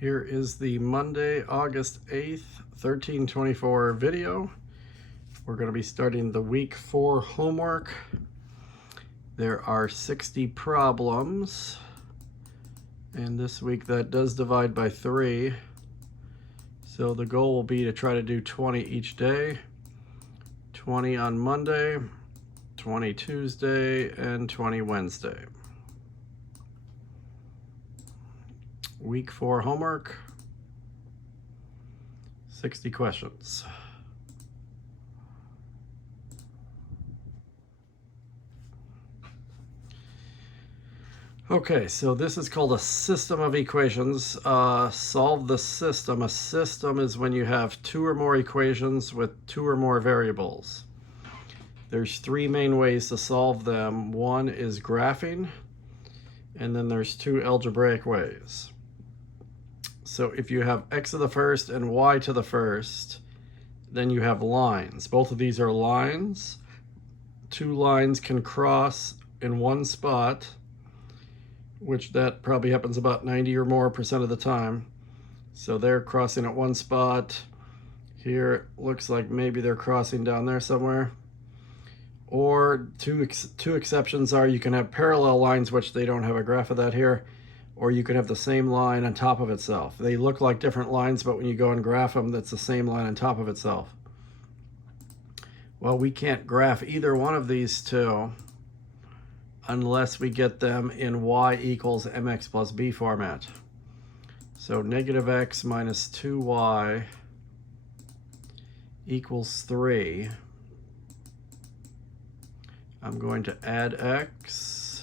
Here is the Monday, August 8th, 1324 video. We're going to be starting the week 4 homework. There are 60 problems, and this week that does divide by 3. So the goal will be to try to do 20 each day, 20 on Monday, 20 Tuesday, and 20 Wednesday. Week 4 homework, 60 questions. Okay, so this is called a system of equations. Solve the system. A system is when you have 2 or more equations with 2 or more variables. There's 3 main ways to solve them. One is graphing, and then there's 2 algebraic ways. So if you have x to the first and y to the first, then you have lines. Both of these are lines. 2 lines can cross in one spot, which that probably happens about 90 or more % of the time. So they're crossing at one spot. Here it looks like maybe they're crossing down there somewhere. Or two exceptions are you can have parallel lines, which they don't have a graph of that here, or you can have the same line on top of itself. They look like different lines, but when you go and graph them, that's the same line on top of itself. Well, we can't graph either one of these two unless we get them in y equals mx plus b format. So negative x minus 2y equals 3. I'm going to add x.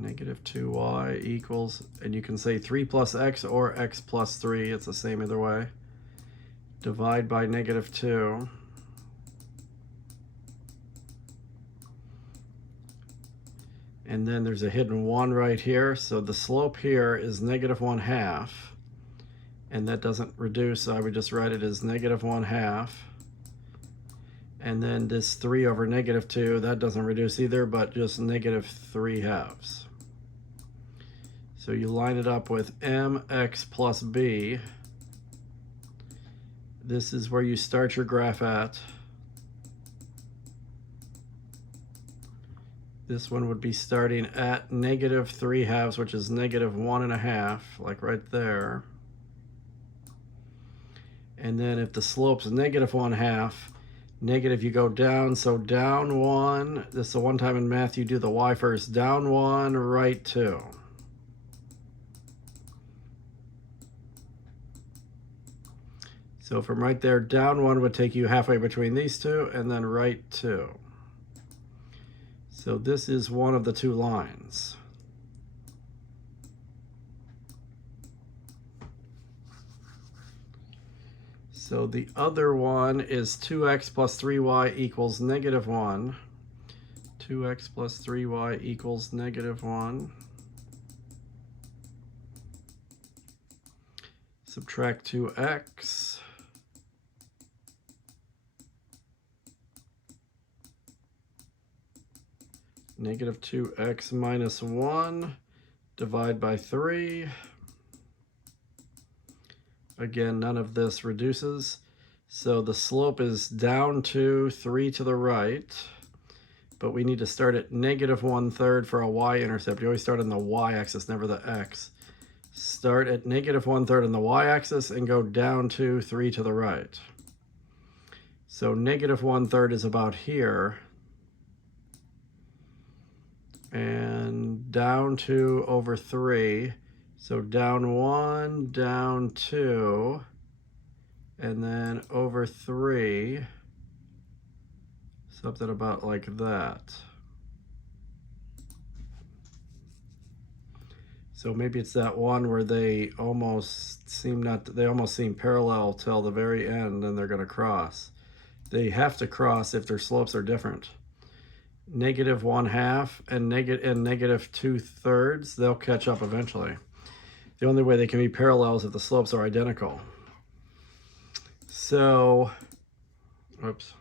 Negative 2y equals, and you can say 3 plus x or x plus 3. It's the same either way. Divide by negative 2. And then there's a hidden 1 right here. So the slope here is negative 1/2. And that doesn't reduce, so I would just write it as negative 1/2. And then this 3 over negative 2, that doesn't reduce either, but just negative 3/2. So you line it up with mx plus b. This is where you start your graph at. This one would be starting at negative 3/2, which is negative 1.5, like right there. And then if the slope's negative 1/2, negative, you go down, so down 1. This is the one time in math you do the y first. Down 1, right 2. So from right there, down 1 would take you halfway between these two, and then right 2. So this is one of the 2 lines. So the other one is 2x plus 3y equals negative 1. 2x plus 3y equals negative 1. Subtract 2x. Negative 2x minus 1. Divide by 3. Again, none of this reduces. So the slope is down 2, 3 to the right. But we need to start at negative 1/3 for a y-intercept. You always start on the y-axis, never the x. Start at negative 1/3 on the y-axis and go down 2, 3 to the right. So negative 1/3 is about here. And down 2 over 3. So down 1, down 2, and then over 3, something about like that. So maybe it's that one where they almost seem parallel till the very end, and they're going to cross. They have to cross if their slopes are different. Negative 1/2 and negative 2/3, they'll catch up eventually. The only way they can be parallel is if the slopes are identical. So, oops.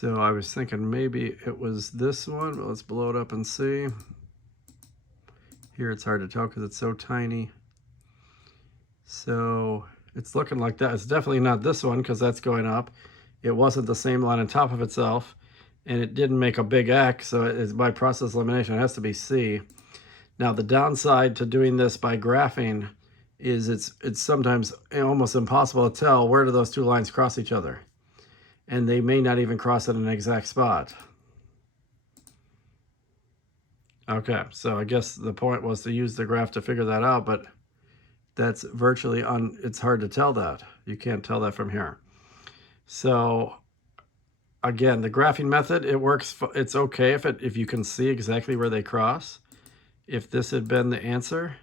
So I was thinking maybe it was this one, but let's blow it up and see. Here it's hard to tell because it's so tiny. So it's looking like that. It's definitely not this one because that's going up. It wasn't the same line on top of itself, and it didn't make a big X, so it's by process elimination. It has to be C. Now the downside to doing this by graphing is it's sometimes almost impossible to tell where do those two lines cross each other. And they may not even cross at an exact spot. Okay, so I guess the point was to use the graph to figure that out, but that's virtually it's hard to tell that. You can't tell that from here. So again, the graphing method, it works. It's okay if you can see exactly where they cross. If this had been the answer,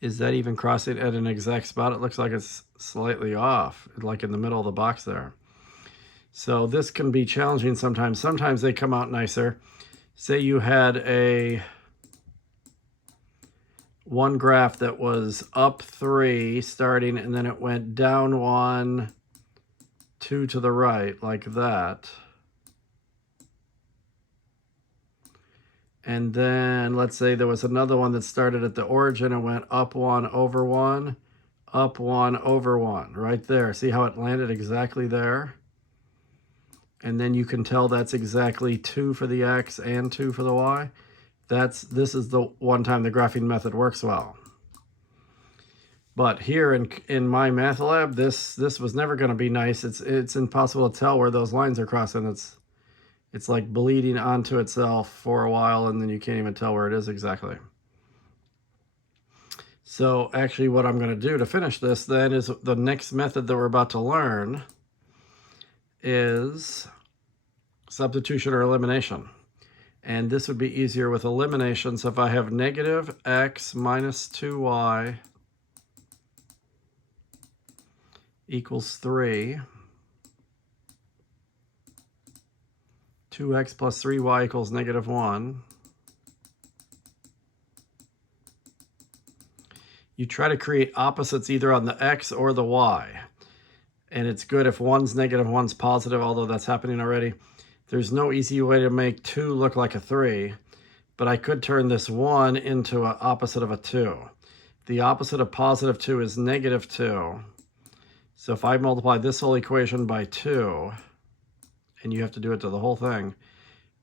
is that even crossing at an exact spot? It looks like it's slightly off, like in the middle of the box there. So this can be challenging sometimes. Sometimes they come out nicer. Say you had one graph that was up 3 starting, and then it went down 1, 2 to the right, like that. And then let's say there was another one that started at the origin and went up 1 over 1, up 1 over 1, right there. See how it landed exactly there? And then you can tell that's exactly 2 for the X and 2 for the Y. This is the one time the graphing method works well. But here in my math lab, this was never going to be nice. It's impossible to tell where those lines are crossing. It's like bleeding onto itself for a while, and then you can't even tell where it is exactly. So actually what I'm going to do to finish this then is the next method that we're about to learn is substitution or elimination. And this would be easier with elimination. So if I have negative x minus 2y equals 3, 2x plus 3y equals negative 1. You try to create opposites either on the x or the y. And it's good if one's negative, one's positive, although that's happening already. There's no easy way to make 2 look like a 3, but I could turn this 1 into an opposite of a 2. The opposite of positive 2 is negative 2. So if I multiply this whole equation by 2, and you have to do it to the whole thing,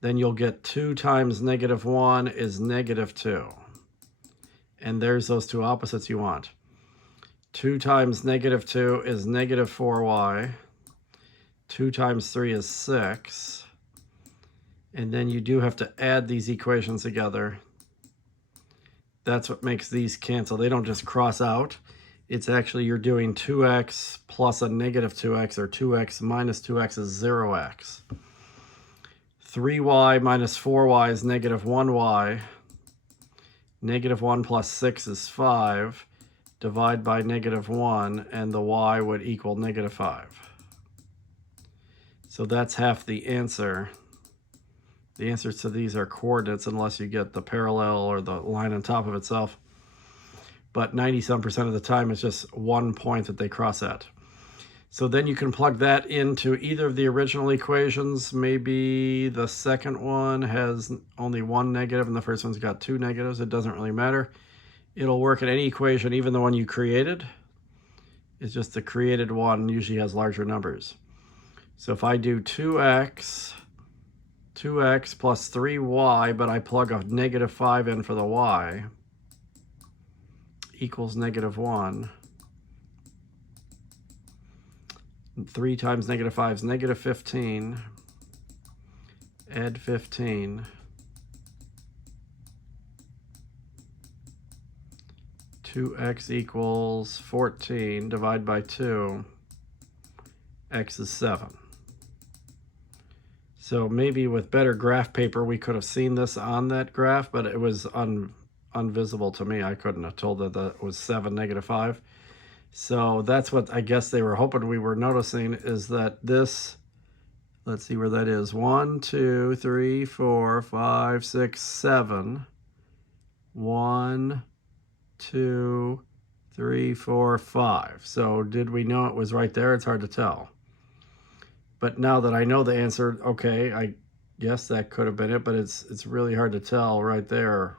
then you'll get 2 times negative 1 is negative 2. And there's those two opposites you want. 2 times negative 2 is negative 4y. 2 times 3 is 6. And then you do have to add these equations together. That's what makes these cancel. They don't just cross out. It's actually you're doing 2x plus a negative 2x, or 2x minus 2x is 0x. 3y minus 4y is negative 1y. Negative 1 plus 6 is 5. Divide by negative 1, and the y would equal negative 5. So that's half the answer. The answers to these are coordinates unless you get the parallel or the line on top of itself. But 90-some% of the time it's just one point that they cross at. So then you can plug that into either of the original equations. Maybe the second one has only one negative and the first one's got 2 negatives. It doesn't really matter. It'll work in any equation, even the one you created. It's just the created one usually has larger numbers. So if I do 2x plus 3y, but I plug a negative 5 in for the y, equals negative 1. 3 times negative 5 is negative 15. Add 15. 2x equals 14. Divide by 2. X is 7. So maybe with better graph paper we could have seen this on that graph, but it was invisible to me. I couldn't have told that that was 7, negative 5. So that's what I guess they were hoping we were noticing, is that this, let's see where that is, 1, 2, 3, 4, 5, 6, 7. 1, 2, 3, 4, 5. So did we know it was right there? It's hard to tell. But now that I know the answer, okay, I guess that could have been it, but it's really hard to tell right there.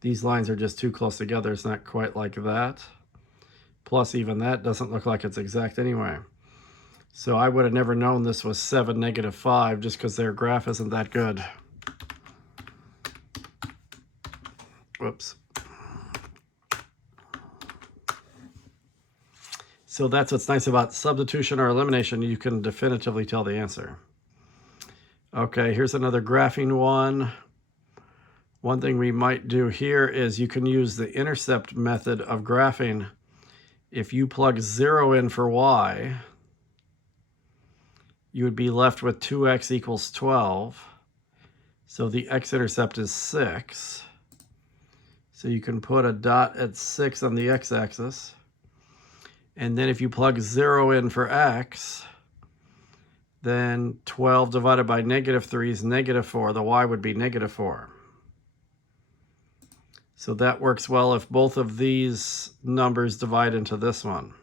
These lines are just too close together. It's not quite like that. Plus, even that doesn't look like it's exact anyway. So I would have never known this was 7, -5, just because their graph isn't that good. Whoops. So that's what's nice about substitution or elimination. You can definitively tell the answer. Okay, here's another graphing one. One thing we might do here is you can use the intercept method of graphing. If you plug 0 in for y, you would be left with 2x equals 12. So the x-intercept is 6. So you can put a dot at 6 on the x-axis. And then if you plug 0 in for x, then 12 divided by -3 is -4. The y would be -4. So that works well if both of these numbers divide into this one.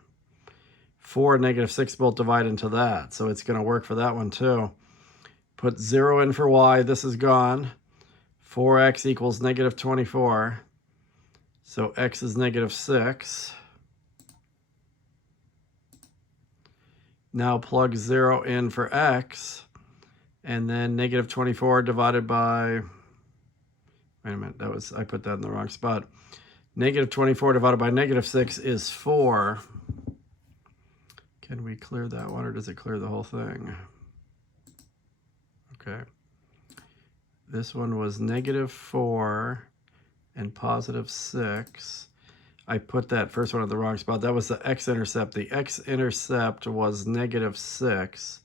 4 and -6 both divide into that. So it's going to work for that one too. Put 0 in for y. This is gone. 4x equals -24. So x is -6. Now plug 0 in for x, and then -24 divided by, wait a minute, I put that in the wrong spot. -24 divided by -6 is 4. Can we clear that one, or does it clear the whole thing? Okay. This one was -4 and +6. I put that first one in the wrong spot. That was the x-intercept. The x-intercept was -6,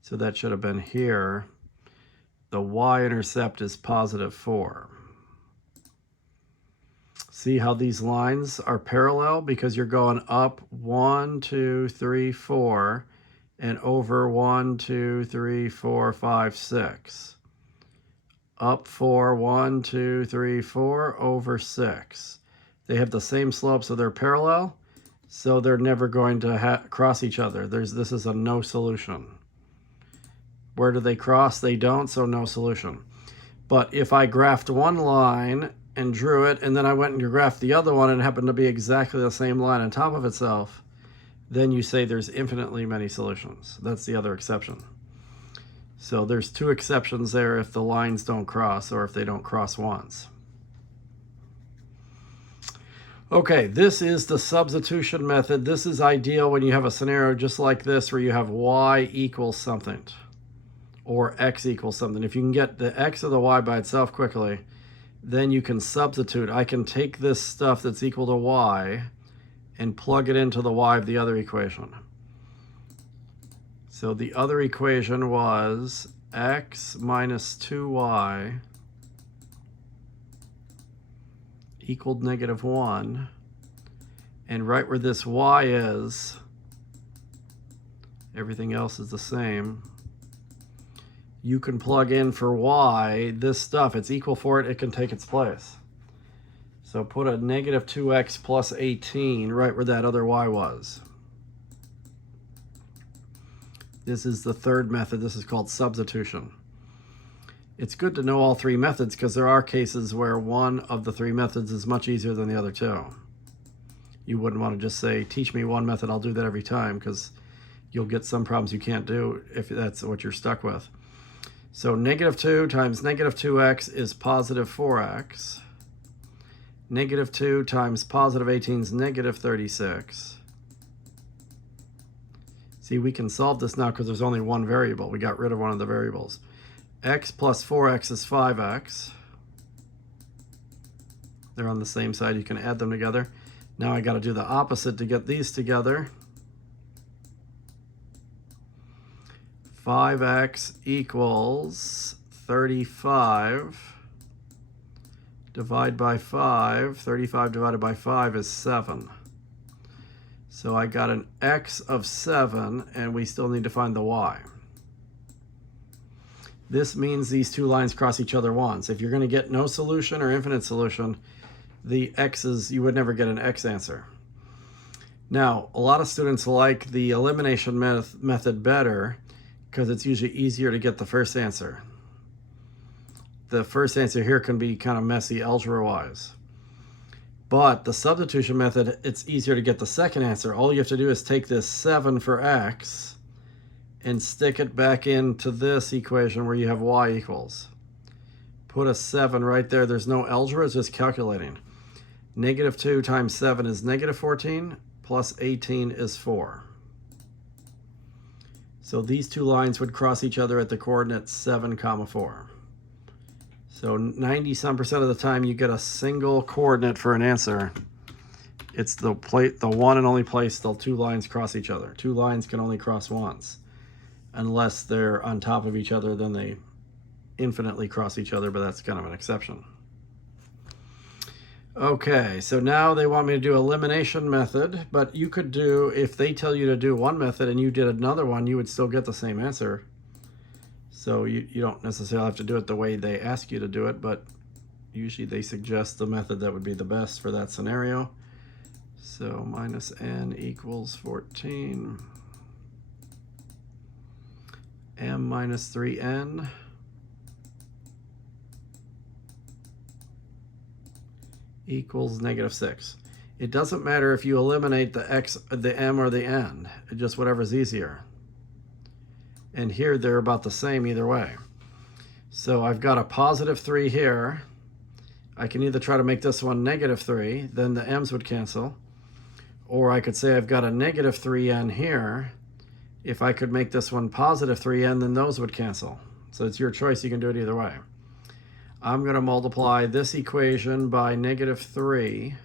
so that should have been here. The y-intercept is +4. See how these lines are parallel? Because you're going up 1, 2, 3, 4, and over 1, 2, 3, 4, 5, 6. Up 4, 1, 2, 3, 4, over 6. They have the same slope, so they're parallel, so they're never going to cross each other. This is a no solution. Where do they cross? They don't, so no solution. But if I graphed one line and drew it, and then I went and graphed the other one and it happened to be exactly the same line on top of itself, then you say there's infinitely many solutions. That's the other exception. So there's 2 exceptions there if the lines don't cross or if they don't cross once. Okay, this is the substitution method. This is ideal when you have a scenario just like this where you have y equals something or x equals something. If you can get the x or the y by itself quickly, then you can substitute. I can take this stuff that's equal to y and plug it into the y of the other equation. So the other equation was x minus 2y equaled -1, and right where this y is, everything else is the same. You can plug in for y this stuff. It's equal for it. It can take its place. So put a -2x plus 18 right where that other y was. This is the third method. This is called substitution. It's good to know all 3 methods because there are cases where one of the 3 methods is much easier than the other 2. You wouldn't want to just say, teach me one method, I'll do that every time, because you'll get some problems you can't do if that's what you're stuck with. So -2 times -2x is +4x. -2 times +18 is -36. See, we can solve this now because there's only one variable. We got rid of one of the variables. X plus 4x is 5x. They're on the same side. You can add them together. Now I got to do the opposite to get these together. 5x equals 35. Divide by 5. 35 divided by 5 is 7. So I got an x of 7, and we still need to find the y. This means these 2 lines cross each other once. If you're going to get no solution or infinite solution, the x's, you would never get an x answer. Now, a lot of students like the elimination method better because it's usually easier to get the first answer. The first answer here can be kind of messy algebra-wise. But the substitution method, it's easier to get the second answer. All you have to do is take this 7 for x and stick it back into this equation where you have y equals. Put a 7 right there. There's no algebra, it's just calculating. -2 times 7 is -14, plus 18 is 4. So these two lines would cross each other at the coordinates 7, 4. So 90-some% of the time you get a single coordinate for an answer. It's the one and only place the two lines cross each other. Two lines can only cross once. Unless they're on top of each other, then they infinitely cross each other, but that's kind of an exception. Okay, so now they want me to do elimination method, but you could do, if they tell you to do one method and you did another one, you would still get the same answer. So you don't necessarily have to do it the way they ask you to do it, but usually they suggest the method that would be the best for that scenario. So minus n equals 14. M minus 3n equals -6. It doesn't matter if you eliminate the x, the m, or the n. Just whatever's easier. And here they're about the same either way. So I've got a +3 here. I can either try to make this one -3, then the m's would cancel. Or I could say I've got a -3n here. If I could make this one +3n, then those would cancel. So it's your choice, you can do it either way. I'm going to multiply this equation by -3.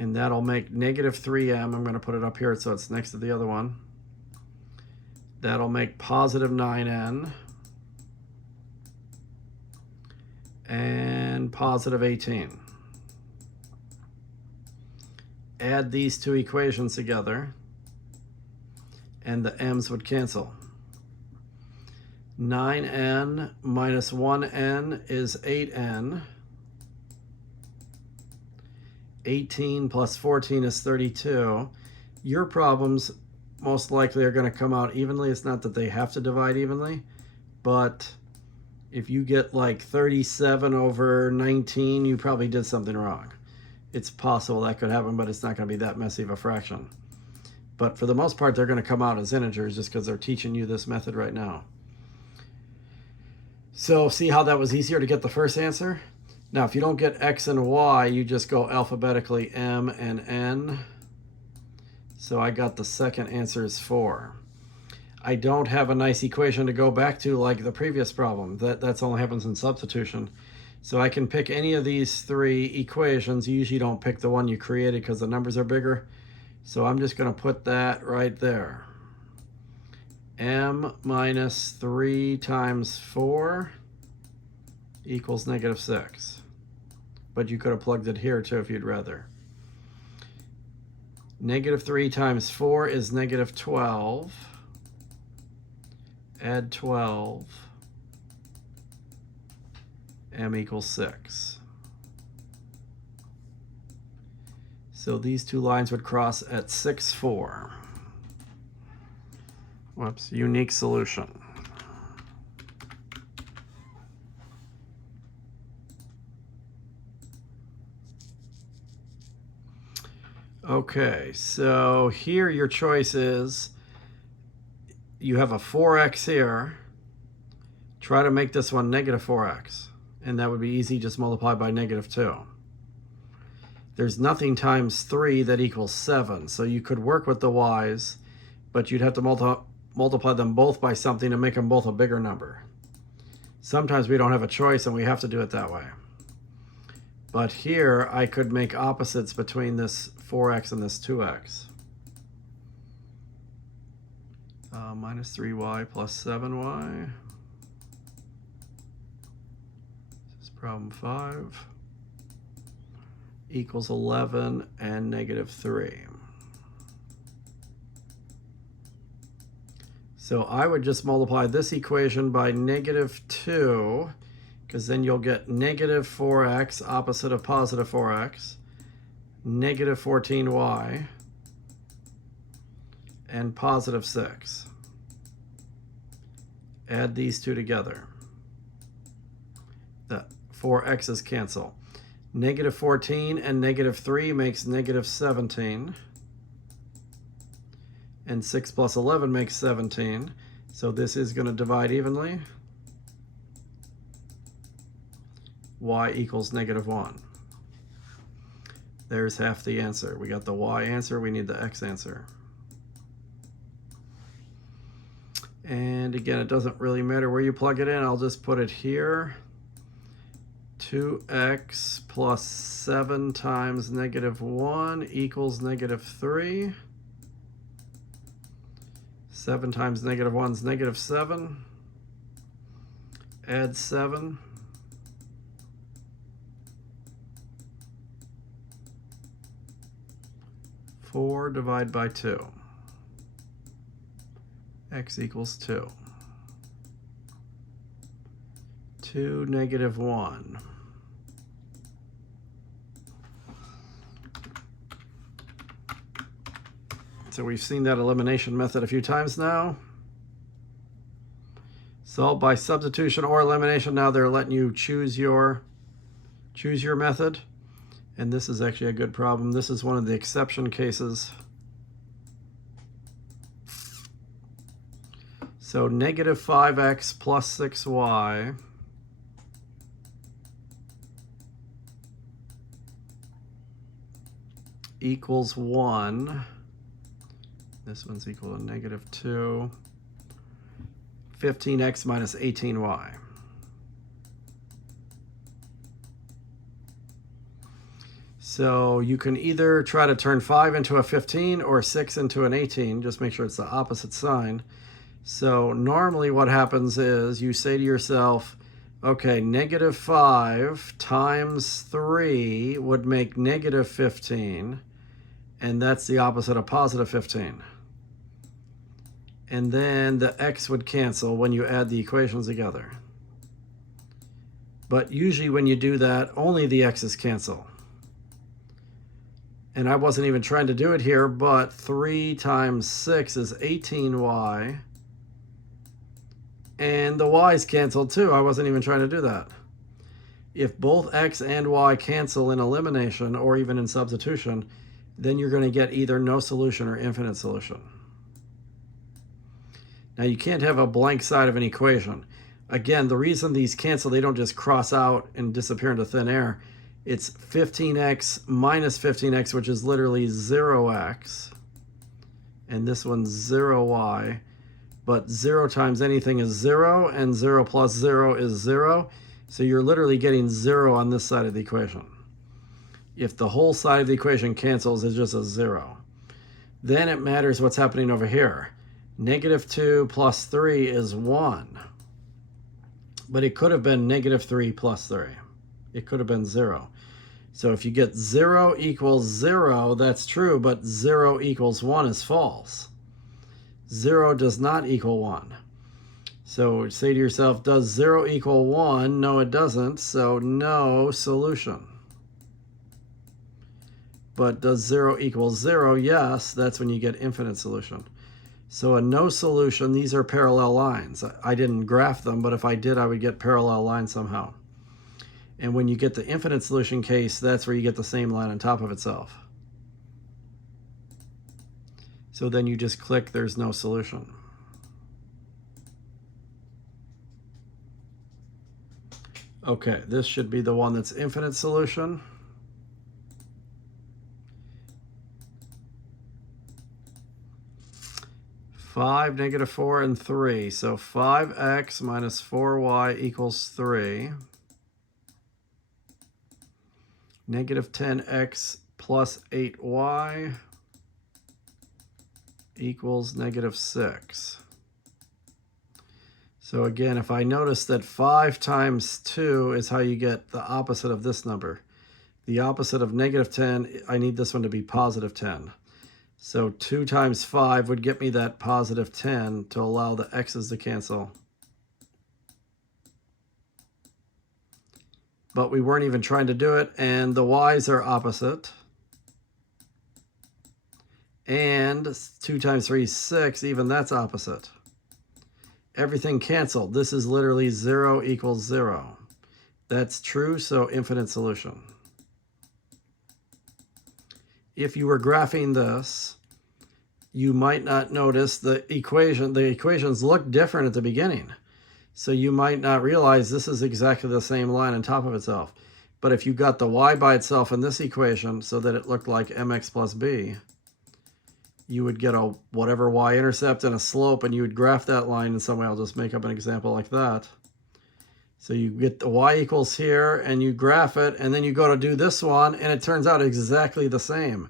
And that'll make -3m. I'm going to put it up here so it's next to the other one. That'll make +9n and +18. Add these two equations together and the m's would cancel. 9n minus 1n is 8n. 18 plus 14 is 32. Your problems most likely are going to come out evenly. It's not that they have to divide evenly, but if you get like 37 over 19, you probably did something wrong. It's possible that could happen, but it's not going to be that messy of a fraction. But for the most part, they're going to come out as integers just because they're teaching you this method right now. So see how that was easier to get the first answer? Now, if you don't get x and y, you just go alphabetically m and n. So I got the second answer is 4. I don't have a nice equation to go back to like the previous problem. That's only happens in substitution. So I can pick any of these three equations. You usually don't pick the one you created because the numbers are bigger. So I'm just going to put that right there. M minus 3 times 4 equals -6. But you could have plugged it here too if you'd rather. -3 times 4 is -12. Add 12. M equals 6. So these two lines would cross at 6, 4. Whoops, unique solution. Okay, so here your choice is, you have a 4x here. Try to make this one -4x. And that would be easy, just multiply by -2. There's nothing times 3 that equals 7. So you could work with the y's, but you'd have to multiply them both by something to make them both a bigger number. Sometimes we don't have a choice and we have to do it that way. But here I could make opposites between this 4x and this 2x. Minus 3y plus 7y. This is problem 5. Equals 11 and -3. So I would just multiply this equation by -2, because then you'll get -4x, opposite of +4x, -14y, and +6. Add these two together. The 4x's cancel. Negative 14 and negative 3 makes negative 17. And 6 plus 11 makes 17. So this is going to divide evenly. Y equals negative 1. There's half the answer. We got the y answer, we need the x answer. And again, it doesn't really matter where you plug it in. I'll just put it here. 2x plus 7 times negative 1 equals negative 3. 7 times negative 1 is negative 7. Add 7. Four divide by 2. X equals 2. 2, negative 1. So we've seen that elimination method a few times now. Solve by substitution or elimination. Now they're letting you choose your method. And this is actually a good problem. This is one of the exception cases. So negative 5x plus 6y equals 1. This one's equal to negative 2. 15x minus 18y. So you can either try to turn 5 into a 15 or 6 into an 18. Just make sure it's the opposite sign. So normally what happens is you say to yourself, okay, negative 5 times 3 would make negative 15. And that's the opposite of positive 15. And then the x would cancel when you add the equations together. But usually when you do that, only the x's cancel. And I wasn't even trying to do it here, but 3 times 6 is 18y. And the y's canceled too. I wasn't even trying to do that. If both x and y cancel in elimination or even in substitution, then you're going to get either no solution or infinite solution. Now you can't have a blank side of an equation. Again, the reason these cancel, they don't just cross out and disappear into thin air. It's 15x minus 15x, which is literally 0x. And this one's 0y. But 0 times anything is 0, and 0 plus 0 is 0. So you're literally getting 0 on this side of the equation. If the whole side of the equation cancels, it's just a 0. Then it matters what's happening over here. Negative 2 plus 3 is 1. But it could have been negative 3 plus 3. It could have been 0. So if you get 0 equals 0, that's true, but 0 equals 1 is false. 0 does not equal 1. So say to yourself, does 0 equal 1? No, it doesn't, so no solution. But does 0 equal 0? Yes, that's when you get infinite solution. So a no solution, these are parallel lines. I didn't graph them, but if I did, I would get parallel lines somehow. And when you get the infinite solution case, that's where you get the same line on top of itself. So then you just click, there's no solution. Okay, this should be the one that's infinite solution. Five, negative 4, and 3. So 5x minus 4y equals 3. Negative 10x plus 8y equals negative 6. So again, if I notice that 5 times 2 is how you get the opposite of this number. The opposite of negative 10, I need this one to be positive 10. So 2 times 5 would get me that positive 10 to allow the x's to cancel. But we weren't even trying to do it, and the y's are opposite. And 2 times 3 is 6, even that's opposite. everything canceled. This is literally 0 equals 0. That's true, so infinite solution. If you were graphing this, you might not notice the equations look different at the beginning. So you might not realize this is exactly the same line on top of itself. But if you got the y by itself in this equation so that it looked like mx plus b, you would get a whatever y-intercept and a slope, and you would graph that line in some way. I'll just make up an example like that. So you get the y equals here, and you graph it, and then you go to do this one, and it turns out exactly the same.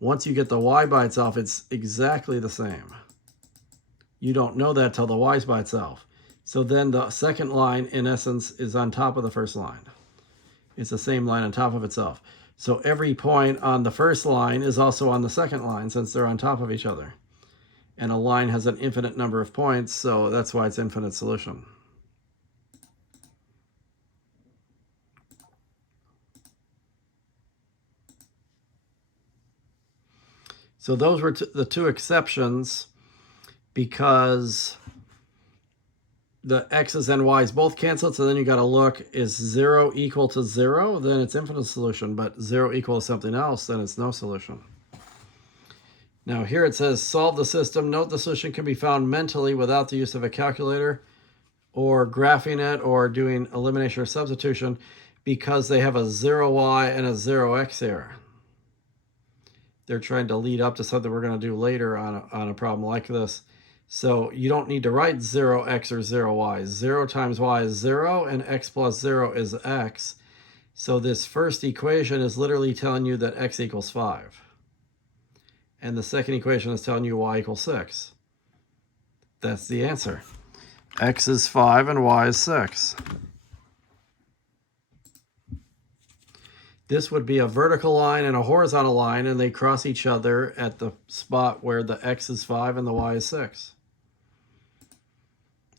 Once you get the y by itself, it's exactly the same. You don't know that till the y's by itself. So then the second line, in essence, is on top of the first line. It's the same line on top of itself. So every point on the first line is also on the second line, since they're on top of each other. And a line has an infinite number of points, so that's why it's infinite solution. So those were the two exceptions, because the x's and y's both canceled. So then you got to look, is 0 equal to 0? Then it's infinite solution. But 0 equals something else, then it's no solution. Now here it says solve the system. Note the solution can be found mentally without the use of a calculator or graphing it or doing elimination or substitution, because they have a 0y and a 0x here. They're trying to lead up to something we're going to do later on a problem like this. So you don't need to write 0x or 0y. 0 times y is 0, and x plus 0 is x. So this first equation is literally telling you that x equals 5. And the second equation is telling you y equals 6. That's the answer. X is 5 and y is 6. This would be a vertical line and a horizontal line, and they cross each other at the spot where the x is 5 and the y is 6.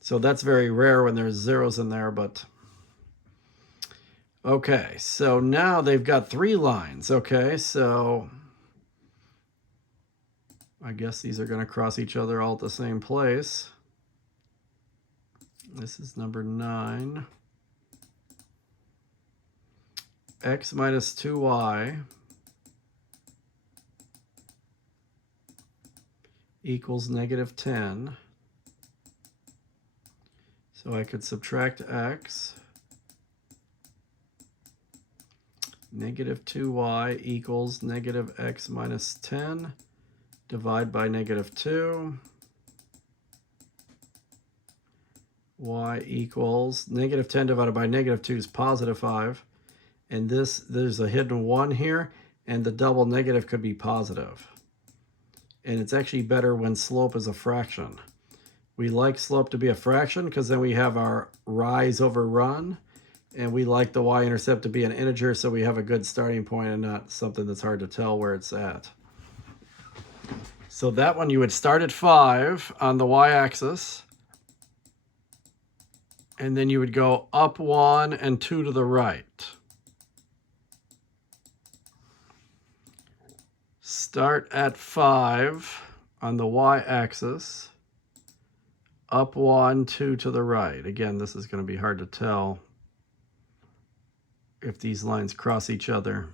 So that's very rare when there's zeros in there, but... Okay, so now they've got 3 lines. Okay, so I guess these are going to cross each other all at the same place. This is number 9. X minus 2y equals negative 10. So I could subtract x. Negative 2y equals negative x minus 10. Divide by negative 2. Y equals negative 10 divided by negative 2 is positive 5. And there's a hidden 1 here, and the double negative could be positive. And it's actually better when slope is a fraction. We like slope to be a fraction because then we have our rise over run, and we like the y-intercept to be an integer, so we have a good starting point and not something that's hard to tell where it's at. So that one you would start at 5 on the y-axis, and then you would go up 1 and 2 to the right. Start at 5 on the y-axis, up 1, 2 to the right. Again, this is going to be hard to tell if these lines cross each other,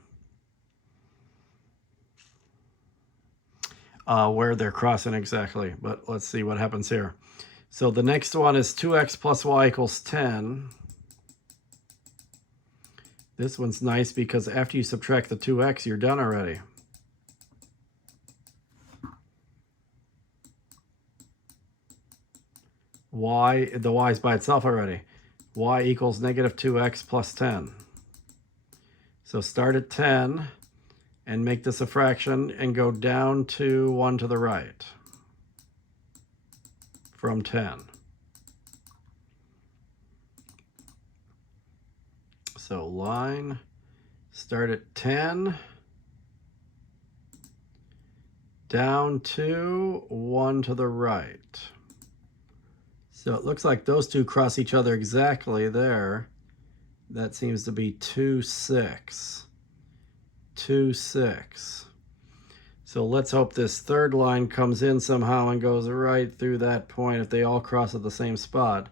where they're crossing exactly. But let's see what happens here. So the next one is 2x plus y equals 10. This one's nice because after you subtract the 2x, you're done already. The y is by itself already. Y equals negative 2x plus 10. So start at 10 and make this a fraction and go down to 1 to the right from 10. So line, start at 10, down to 1 to the right. So it looks like those two cross each other exactly there. That seems to be 2, 6. 2, 6. So So let's hope this third line comes in somehow and goes right through that point if they all cross at the same spot.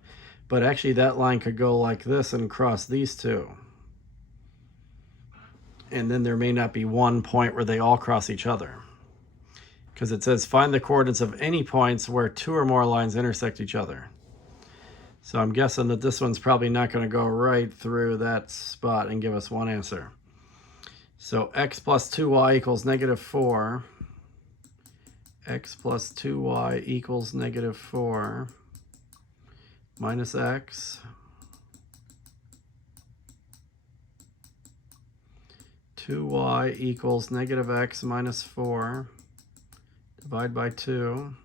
But actually that line could go like this and cross these two. And then there may not be one point where they all cross each other. Because it says find the coordinates of any points where two or more lines intersect each other. So I'm guessing that this one's probably not going to go right through that spot and give us one answer. So x plus 2y equals -4. X plus 2y equals -4 minus x. 2y equals -x minus 4. Divide by 2.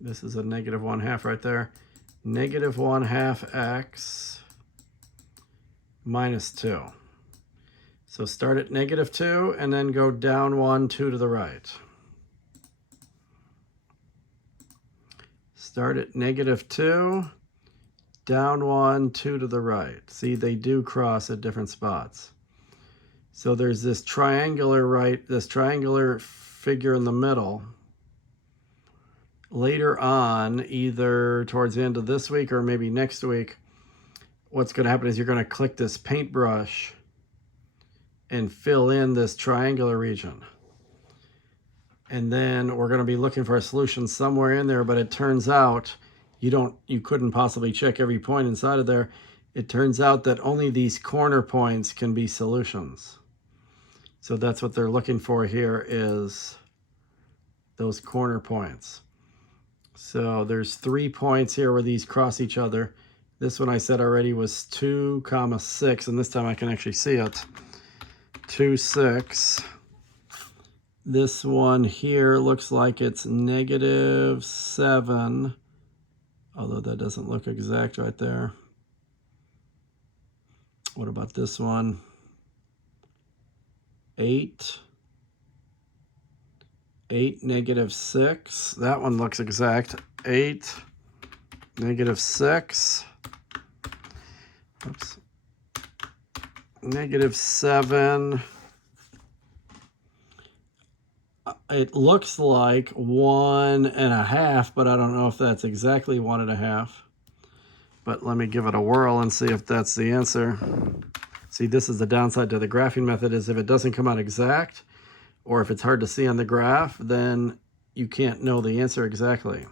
This is a -1/2 right there. -1/2 x minus 2. So start at -2 and then go down 1, 2 to the right. Start at -2, down 1, 2 to the right. See, they do cross at different spots. So there's this triangular figure in the middle. Later on, either towards the end of this week or maybe next week, what's going to happen is you're going to click this paintbrush and fill in this triangular region. And then we're going to be looking for a solution somewhere in there, but it turns out you couldn't possibly check every point inside of there. It turns out that only these corner points can be solutions. So that's what they're looking for here, is those corner points. So there's 3 points here where these cross each other. This one I said already was 2, 6, and this time I can actually see it. 2, 6. This one here looks like it's -7, although that doesn't look exact right there. What about this one? 8. 8, -6. That one looks exact. 8, -6. Oops. -7. It looks like 1.5, but I don't know if that's exactly 1.5. But let me give it a whirl and see if that's the answer. See, this is the downside to the graphing method, is if it doesn't come out exact, or if it's hard to see on the graph, then you can't know the answer exactly.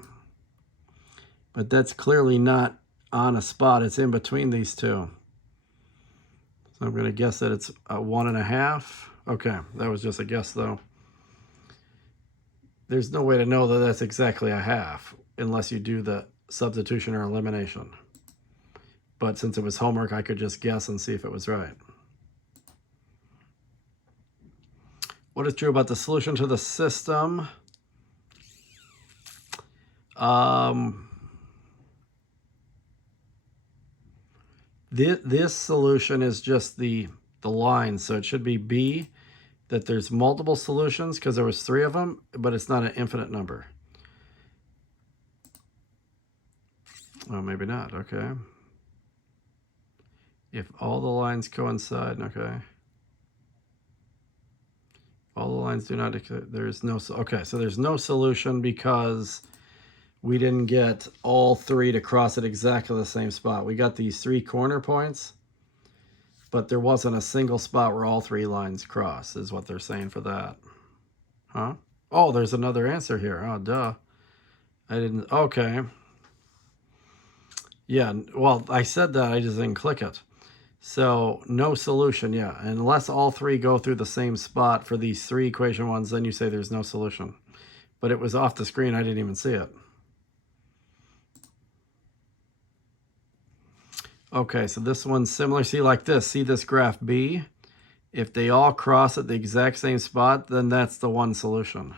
But that's clearly not on a spot. It's in between these two. So I'm going to guess that it's a 1.5. Okay, that was just a guess, though. There's no way to know that that's exactly a half unless you do the substitution or elimination. But since it was homework, I could just guess and see if it was right. What is true about the solution to the system? This solution is just the line, so it should be B, that there's multiple solutions because there was 3 of them, but it's not an infinite number. Oh, maybe not. Okay. If all the lines coincide, okay. All the lines do not, there's no, okay, so there's no solution because we didn't get all 3 to cross at exactly the same spot. We got these 3 corner points, but there wasn't a single spot where all 3 lines cross, is what they're saying for that. Huh? Oh, there's another answer here. Oh, duh. I didn't, okay. Yeah, well, I said that, I just didn't click it. So no solution, yeah. Unless all 3 go through the same spot for these 3 equation ones, then you say there's no solution. But it was off the screen, I didn't even see it. Okay, so this one's similar. See, like this, see this graph B? If they all cross at the exact same spot, then that's the one solution.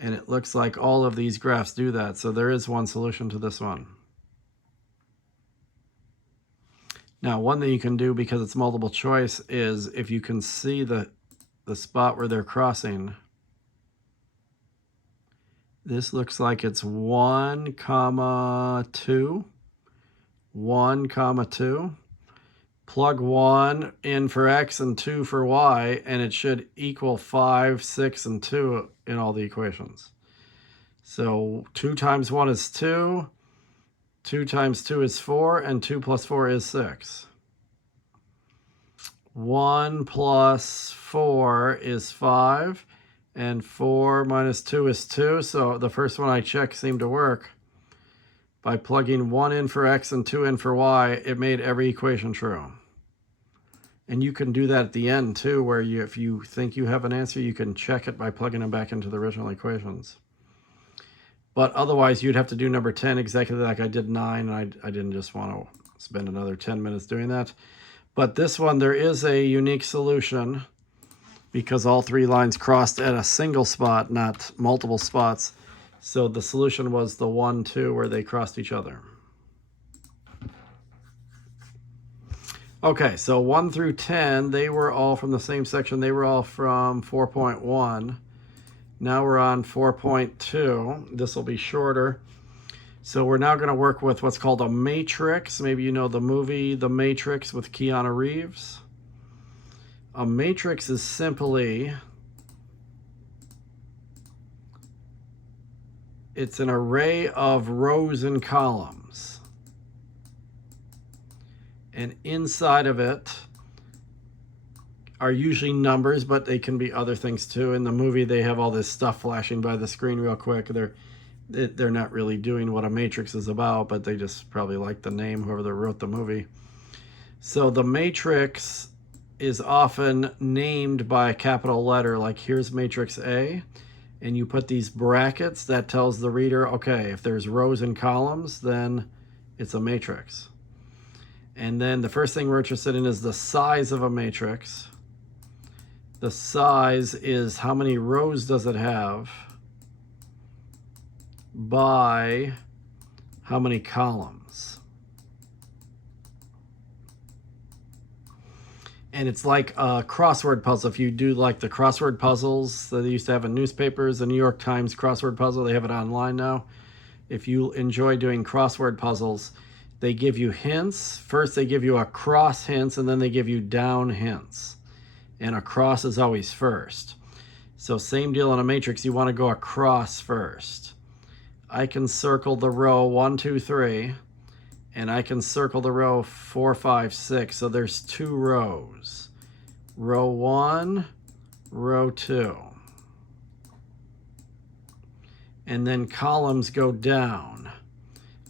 And it looks like all of these graphs do that, so there is one solution to this one. Now, one thing you can do, because it's multiple choice, is if you can see the spot where they're crossing, this looks like it's 1, 2, 1, 2. plug 1 in for x and 2 for y, and it should equal 5, 6, and 2 in all the equations. So 2 times 1 is 2, 2 times 2 is 4, and 2 plus 4 is 6. 1 plus 4 is 5, and 4 minus 2 is 2, so the first one I checked seemed to work. By plugging 1 in for x and 2 in for y, it made every equation true. And you can do that at the end too, where if you think you have an answer, you can check it by plugging them back into the original equations. But otherwise, you'd have to do number 10 exactly like I did 9, and I didn't just want to spend another 10 minutes doing that. But this one, there is a unique solution because all 3 lines crossed at a single spot, not multiple spots. So the solution was the 1, 2, where they crossed each other. Okay, so 1 through 10, they were all from the same section. They were all from 4.1. Now we're on 4.2. This will be shorter. So we're now going to work with what's called a matrix. Maybe you know the movie The Matrix with Keanu Reeves. A matrix is simply, it's an array of rows and columns. And inside of it are usually numbers, but they can be other things too. In the movie, they have all this stuff flashing by the screen real quick. They're not really doing what a matrix is about, but they just probably like the name, whoever wrote the movie. So the matrix is often named by a capital letter, like here's matrix A, and you put these brackets that tells the reader, okay, if there's rows and columns, then it's a matrix. And then the first thing we're interested in is the size of a matrix. The size is how many rows does it have by how many columns. And it's like a crossword puzzle. If you do like the crossword puzzles that they used to have in newspapers, the New York Times crossword puzzle, they have it online now. If you enjoy doing crossword puzzles, they give you hints. First, they give you across hints, and then they give you down hints. And across is always first. So same deal in a matrix, you want to go across first. I can circle the row 1, 2, 3, and I can circle the row 4, 5, 6. So there's 2 rows. Row 1, row 2. And then columns go down.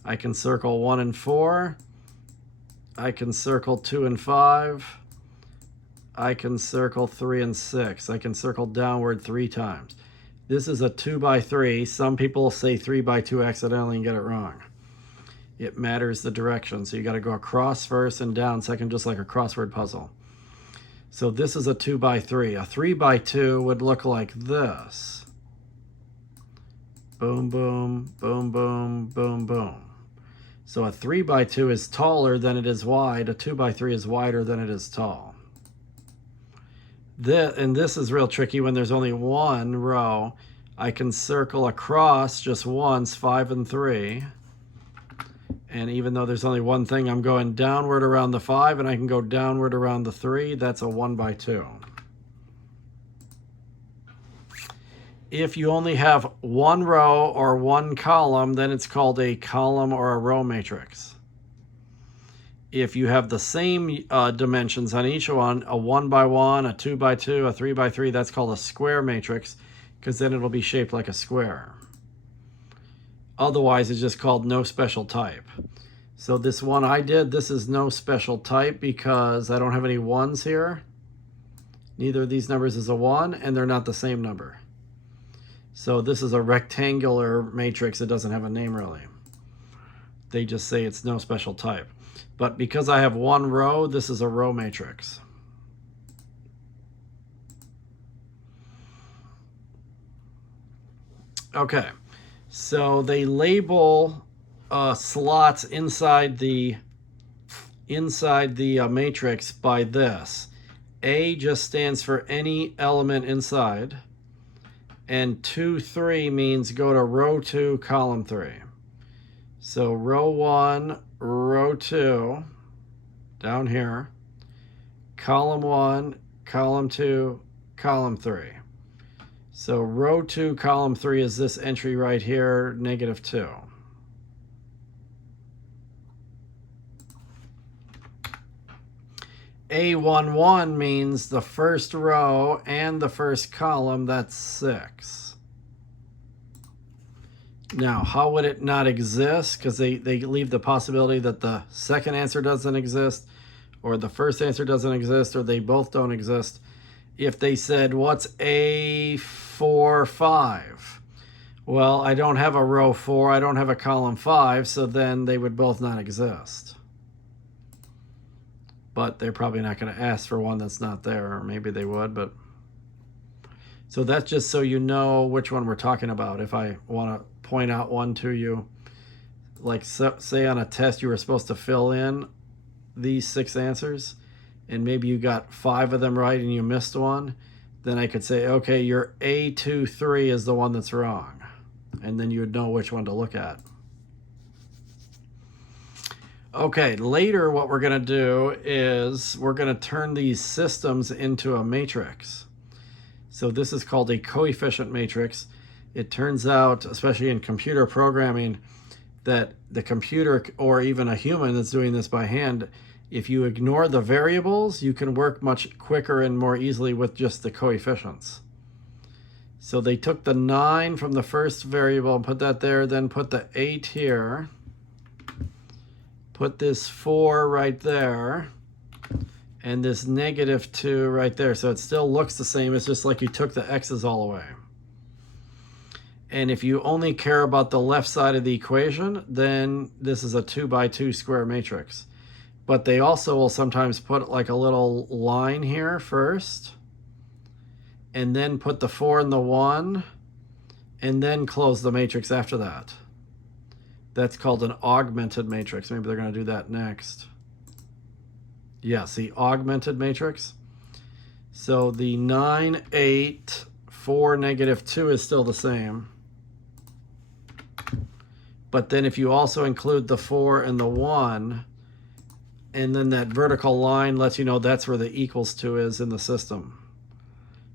I can circle 1 and 4. I can circle 2 and 5. I can circle 3 and 6. I can circle downward 3 times. This is a 2 by 3. Some people say 3 by 2 accidentally and get it wrong. It matters the direction. So you got to go across first and down second, just like a crossword puzzle. So this is a 2 by 3. A 3 by 2 would look like this. Boom, boom, boom, boom, boom, boom. So a 3 by 2 is taller than it is wide. A 2 by 3 is wider than it is tall. And this is real tricky when there's only one row. I can circle across just once, 5 and 3. And even though there's only one thing, I'm going downward around the 5, and I can go downward around the 3. That's a 1 by 2. If you only have one row or one column, then it's called a column or a row matrix. If you have the same dimensions on each one, a 1 by 1, a 2 by 2, a 3 by 3, that's called a square matrix, because then it'll be shaped like a square. Otherwise, it's just called no special type. So this one I did, this is no special type because I don't have any 1s here. Neither of these numbers is a 1, and they're not the same number. So this is a rectangular matrix. It doesn't have a name really. They just say it's no special type. But because I have one row, this is a row matrix. Okay, so they label slots inside the matrix by this. A just stands for any element inside. And 2, 3 means go to row 2, column 3. So row 1, row 2, down here. column 1, column 2, column 3. So row 2, column 3 is this entry right here, -2. A11 means the first row and the first column, that's 6. Now, how would it not exist? Because they leave the possibility that the second answer doesn't exist, or the first answer doesn't exist, or they both don't exist. If they said, what's A45? Well, I don't have a row 4, I don't have a column 5, so then they would both not exist. But they're probably not going to ask for one that's not there, or maybe they would, but... So that's just so you know which one we're talking about. If I want to point out one to you, like say on a test you were supposed to fill in these 6 answers, and maybe you got 5 of them right and you missed one, then I could say, okay, your A23 is the one that's wrong. And then you would know which one to look at. Okay, later what we're going to do is we're going to turn these systems into a matrix. So this is called a coefficient matrix. It turns out, especially in computer programming, that the computer, or even a human that's doing this by hand, if you ignore the variables, you can work much quicker and more easily with just the coefficients. So they took the 9 from the first variable and put that there, then put the 8 here, put this 4 right there, and this -2 right there. So it still looks the same. It's just like you took the x's all away. And if you only care about the left side of the equation, then this is a 2 by 2 square matrix. But they also will sometimes put like a little line here first, and then put the 4 and the 1, and then close the matrix after that. That's called an augmented matrix. Maybe they're going to do that next. Yes, the augmented matrix. So the 9, 8, 4, -2 is still the same. But then if you also include the 4 and the 1, and then that vertical line lets you know that's where the equals to is in the system.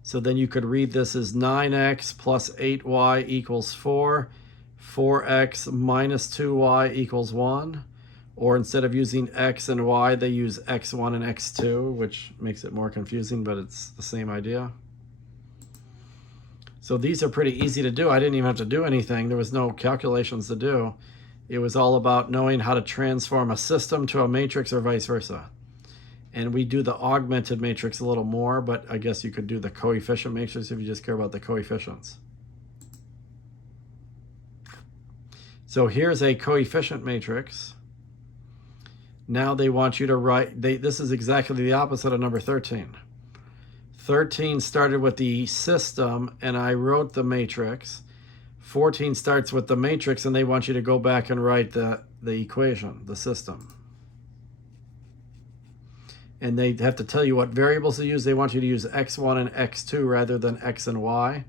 So then you could read this as 9x plus 8y equals 4, 4x minus 2y equals 1. Or instead of using x and y, they use x1 and x2, which makes it more confusing, but it's the same idea. So these are pretty easy to do. I didn't even have to do anything. There was no calculations to do. It was all about knowing how to transform a system to a matrix or vice versa. And we do the augmented matrix a little more, but I guess you could do the coefficient matrix if you just care about the coefficients. So here's a coefficient matrix. Now they want you to write, this is exactly the opposite of number 13. 13 started with the system, and I wrote the matrix. 14 starts with the matrix, and they want you to go back and write the equation, the system. And they have to tell you what variables to use. They want you to use x1 and x2 rather than x and y.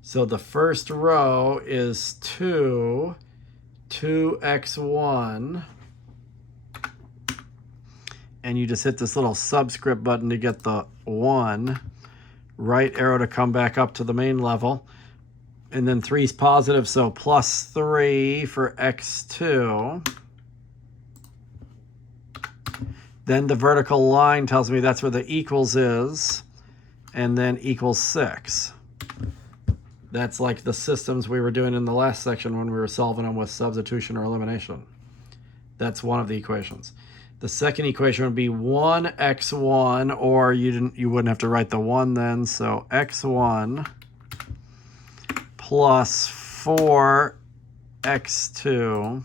So the first row is 2, 2x1. And you just hit this little subscript button to get the 1, right arrow to come back up to the main level, and then 3 is positive, so plus 3 for x2. Then the vertical line tells me that's where the equals is, and then equals 6. That's like the systems we were doing in the last section when we were solving them with substitution or elimination. That's one of the equations. The second equation would be 1x1, or you wouldn't have to write the 1 then, so x1 plus 4x2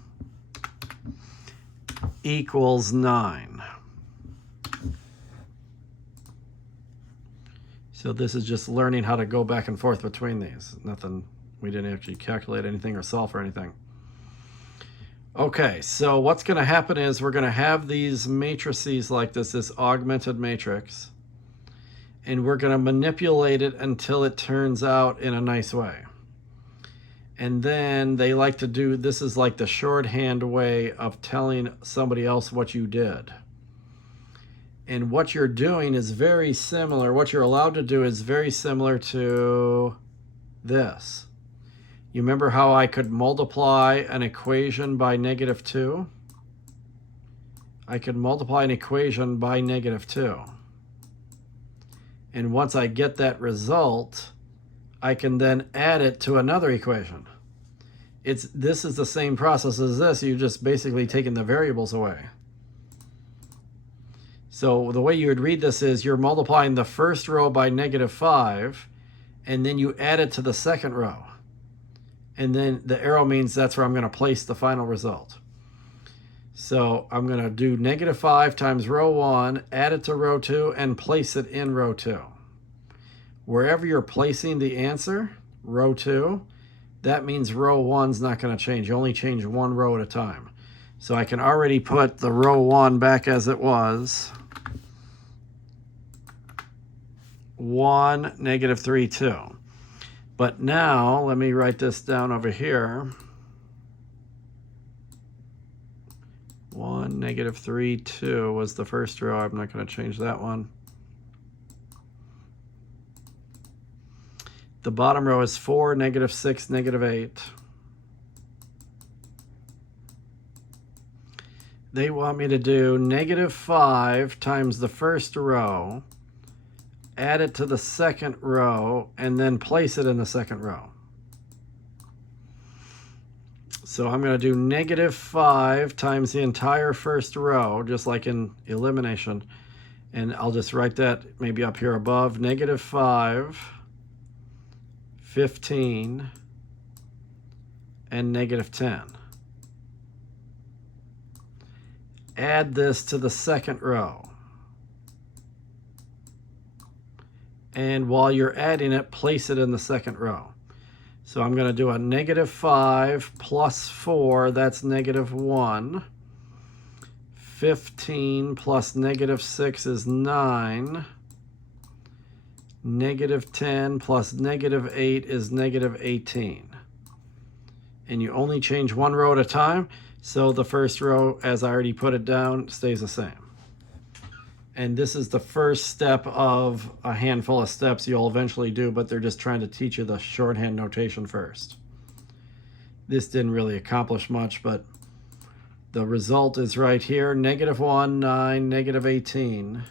equals 9. So this is just learning how to go back and forth between these. Nothing, we didn't actually calculate anything or solve for anything. Okay, so what's going to happen is we're going to have these matrices like this augmented matrix, and we're going to manipulate it until it turns out in a nice way. And then they like to do, this is like the shorthand way of telling somebody else what you did. And what you're doing is very similar. What you're allowed to do is very similar to this. You remember how I could multiply an equation by -2? I could multiply an equation by -2. And once I get that result, I can then add it to another equation. This is the same process as this. You're just basically taking the variables away. So the way you would read this is you're multiplying the first row by -5, and then you add it to the second row. And then the arrow means that's where I'm going to place the final result. So I'm going to do -5 times row 1, add it to row 2, and place it in row 2. Wherever you're placing the answer, row 2, that means row 1's not going to change. You only change one row at a time. So I can already put the row 1 back as it was. 1, -3, 2. But now, let me write this down over here. 1, -3, 2 was the first row. I'm not going to change that one. The bottom row is 4, -6, -8. They want me to do -5 times the first row, add it to the second row, and then place it in the second row. So I'm going to do -5 times the entire first row, just like in elimination. And I'll just write that maybe up here above. -5, 15, and -10. Add this to the second row. And while you're adding it, place it in the second row. So I'm going to do a -5 plus 4, that's -1. 15 plus -6 is 9. -10 plus -8 is -18. And you only change one row at a time, so the first row, as I already put it down, stays the same. And this is the first step of a handful of steps you'll eventually do, but they're just trying to teach you the shorthand notation first. This didn't really accomplish much, but the result is right here, -1, 9, -18.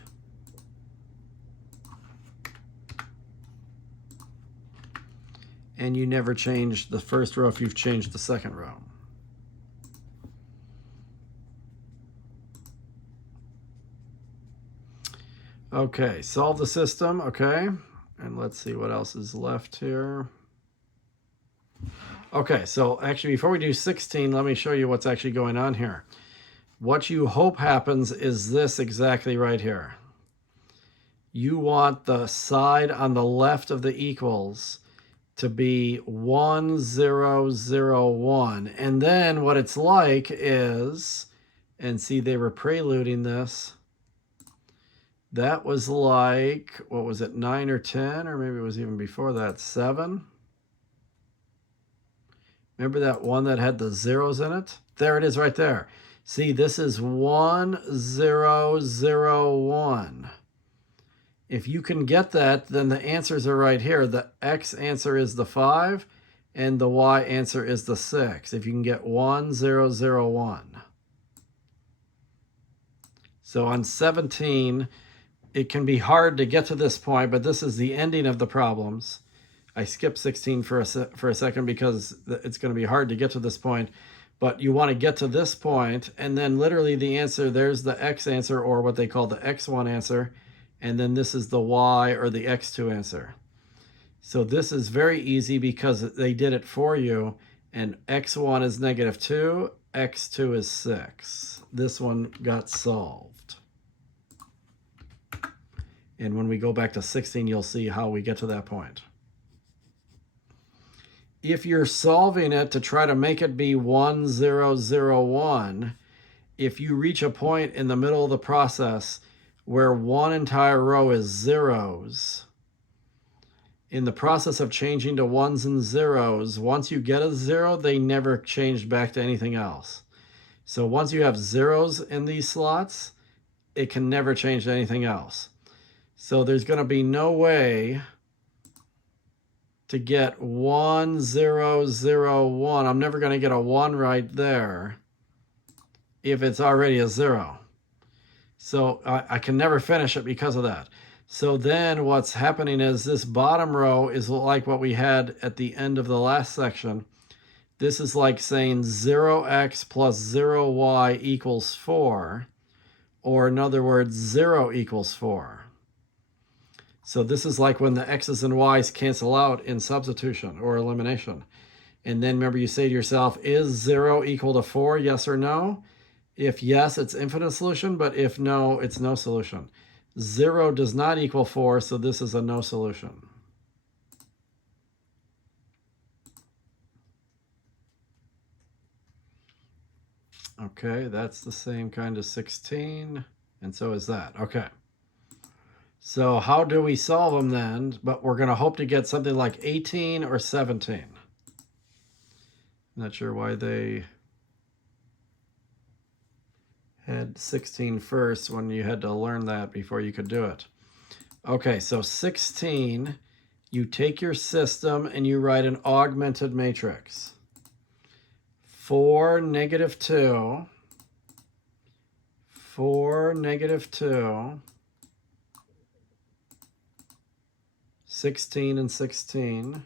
And you never change the first row if you've changed the second row. Okay, solve the system, okay. And let's see what else is left here. Okay, so actually before we do 16, let me show you what's actually going on here. What you hope happens is this exactly right here. You want the side on the left of the equals to be 1, 0, 0, 1. And then what it's like is, and see they were preluding this, that was like, what was it, 9 or 10, or maybe it was even before that, 7? Remember that one that had the zeros in it? There it is right there. See, this is 1, 0, 0, 1. If you can get that, then the answers are right here. The X answer is the 5, and the Y answer is the 6. If you can get 1, 0, 0, 1. So on 17, it can be hard to get to this point, but this is the ending of the problems. I skipped 16 for a second because it's going to be hard to get to this point. But you want to get to this point, and then literally the answer, there's the X answer, or what they call the X1 answer. And then this is the Y or the X2 answer. So this is very easy because they did it for you. And X1 is -2, X2 is 6. This one got solved. And when we go back to 16, you'll see how we get to that point. If you're solving it to try to make it be 1, 0, 0, 1, if you reach a point in the middle of the process where one entire row is zeros, in the process of changing to ones and zeros, once you get a 0, they never change back to anything else. So once you have zeros in these slots, it can never change to anything else. So there's going to be no way to get 1, 0, 0, 1. I'm never going to get a 1 right there if it's already a 0. So I can never finish it because of that. So then what's happening is this bottom row is like what we had at the end of the last section. This is like saying 0x plus 0y equals 4, or in other words, 0 equals 4. So this is like when the x's and y's cancel out in substitution or elimination. And then remember, you say to yourself, is 0 equal to 4, yes or no? If yes, it's infinite solution, but if no, it's no solution. 0 does not equal 4, so this is a no solution. Okay, that's the same kind of 16, and so is that. Okay. So how do we solve them then? But we're going to hope to get something like 18 or 17. Not sure why they had 16 first when you had to learn that before you could do it. Okay, so 16, you take your system and you write an augmented matrix. 4, negative 2, 4, negative 2, 16 and 16,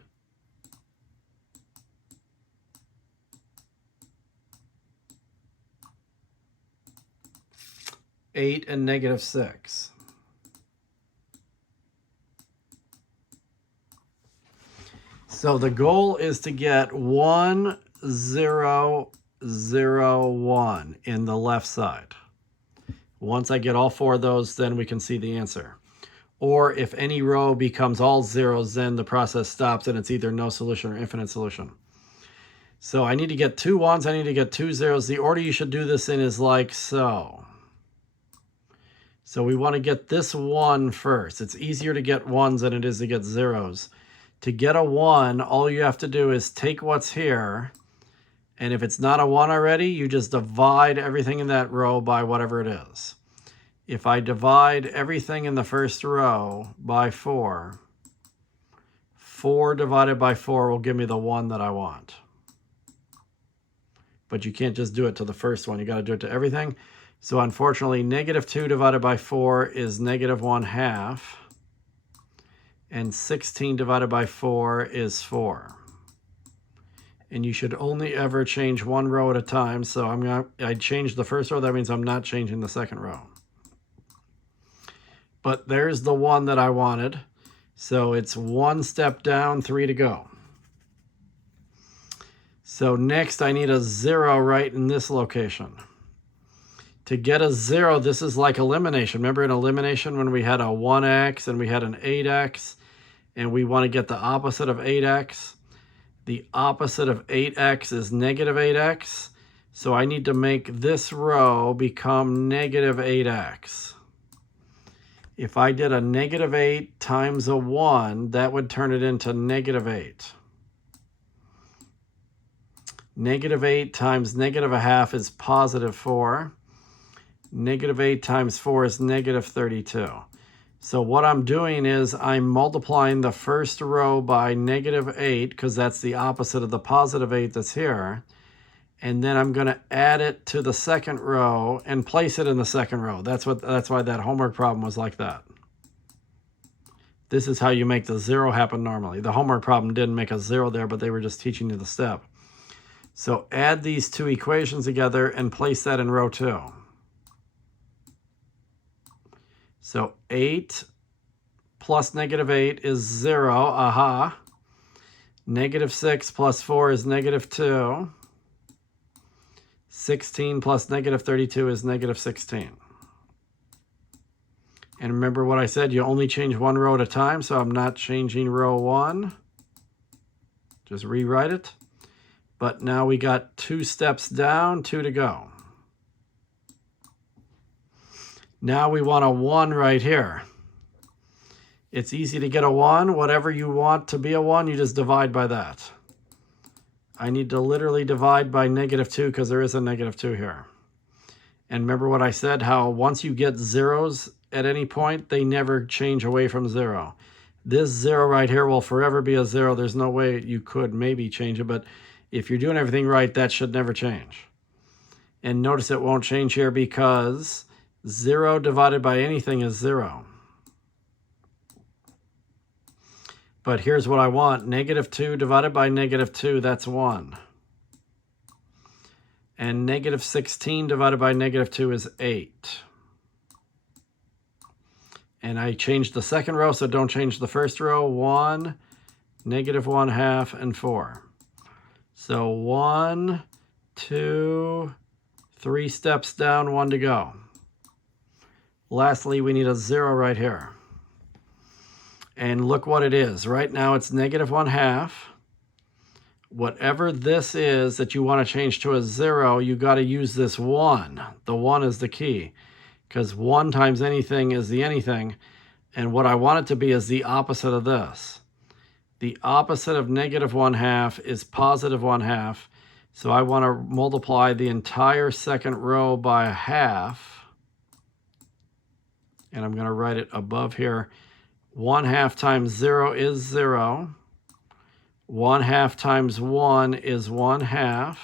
8 and negative 6. So the goal is to get 1, 0, 0, 1 in the left side. Once I get all 4 of those, then we can see the answer. Or if any row becomes all zeros, then the process stops and it's either no solution or infinite solution. So I need to get 2 1s, I need to get 2 zeros. The order you should do this in is like so. So we want to get this 1 first. It's easier to get 1s than it is to get zeros. To get a 1, all you have to do is take what's here, and if it's not a 1 already, you just divide everything in that row by whatever it is. If I divide everything in the first row by 4, 4 divided by 4 will give me the 1 that I want. But you can't just do it to the first one. You got to do it to everything. So unfortunately, negative 2 divided by 4 is negative 1/2. And 16 divided by 4 is 4. And you should only ever change one row at a time. So I changed the first row. That means I'm not changing the second row. But there's the 1 that I wanted. So it's 1 step down, 3 to go. So next I need a 0 right in this location. To get a 0, this is like elimination. Remember in elimination when we had a 1x and we had an 8x, and we want to get the opposite of 8x? The opposite of 8x is negative 8x. So I need to make this row become negative 8x. If I did a negative 8 times a 1, that would turn it into negative 8. Negative 8 times negative 1/2 is positive 4. Negative 8 times 4 is negative 32. So what I'm doing is I'm multiplying the first row by negative 8, because that's the opposite of the positive 8 that's here. And then I'm going to add it to the second row and place it in the second row. That's why that homework problem was like that. This is how you make the 0 happen normally. The homework problem didn't make a 0 there, but they were just teaching you the step. So add these 2 equations together and place that in row 2. So 8 plus negative 8 is 0. Aha. Negative 6 plus 4 is negative 2. 16 plus negative 32 is negative 16. And remember what I said, you only change one row at a time, so I'm not changing row 1. Just rewrite it. But now we got 2 steps down, 2 to go. Now we want a 1 right here. It's easy to get a 1. Whatever you want to be a 1, you just divide by that. I need to literally divide by negative 2 because there is a negative 2 here. And remember what I said, how once you get zeros at any point, they never change away from 0. This 0 right here will forever be a 0. There's no way you could maybe change it, but if you're doing everything right, that should never change. And notice it won't change here because 0 divided by anything is 0. But here's what I want. -2 divided by -2, that's 1. And -16 divided by -2 is 8. And I changed the second row, so don't change the first row. 1, -1/2, and 4. So 1, 2, 3 steps down, 1 to go. Lastly, we need a 0 right here. And look what it is. Right now it's -1/2. Whatever this is that you want to change to a 0, you got to use this 1. The 1 is the key, because 1 times anything is the anything. And what I want it to be is the opposite of this. The opposite of -1/2 is +1/2. So I want to multiply the entire second row by 1/2. And I'm going to write it above here. 1/2 times 0 is 0. 1/2 times 1 is 1/2.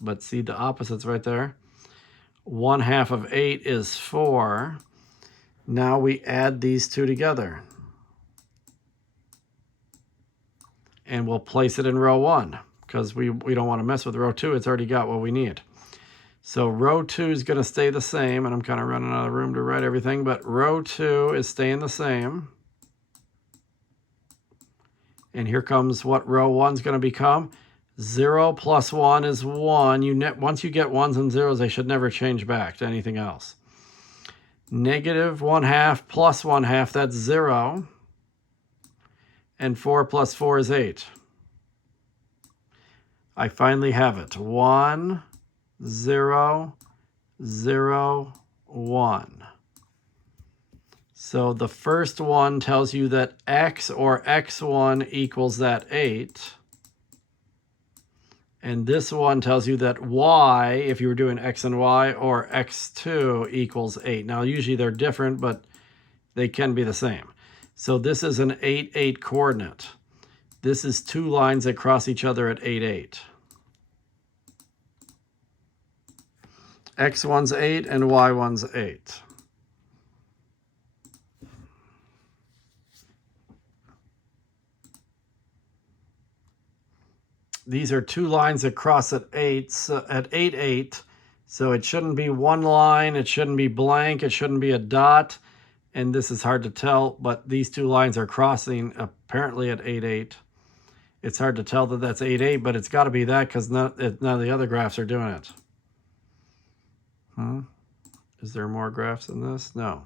But see the opposites right there. 1/2 of 8 is 4. Now we add these two together. And we'll place it in row 1 because we don't want to mess with row 2. It's already got what we need. So row 2 is going to stay the same, and I'm kind of running out of room to write everything, but row 2 is staying the same. And here comes what row 1 is going to become. 0 plus 1 is 1. Once you get 1s and 0s, they should never change back to anything else. -1/2 plus 1/2, that's 0. And 4 plus 4 is 8. I finally have it. 1, 0, 0, 1. So the first one tells you that x or x1 equals that 8. And this one tells you that y, if you were doing x and y, or x2 equals 8. Now, usually they're different, but they can be the same. So this is an 8, 8 coordinate. This is two lines that cross each other at 8, 8. X1's 8 and Y1's 8. These are two lines that cross at 8, 8. So it shouldn't be one line, it shouldn't be blank, it shouldn't be a dot. And this is hard to tell, but these two lines are crossing apparently at 8, 8. It's hard to tell that that's 8, 8, but it's got to be that because none of the other graphs are doing it. Is there more graphs than this? No.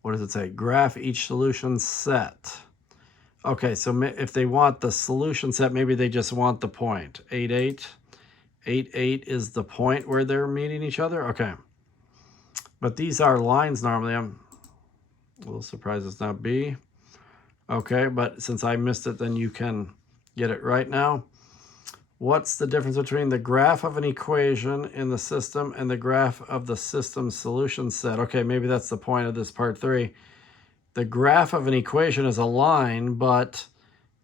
What does it say? Graph each solution set. Okay, so if they want the solution set, maybe they just want the point. 8, 8. 8, 8 is the point where they're meeting each other? Okay. But these are lines normally. I'm a little surprised it's not B. Okay, but since I missed it, then you can get it right now. What's the difference between the graph of an equation in the system and the graph of the system solution set? Okay, maybe that's the point of this part 3. The graph of an equation is a line, but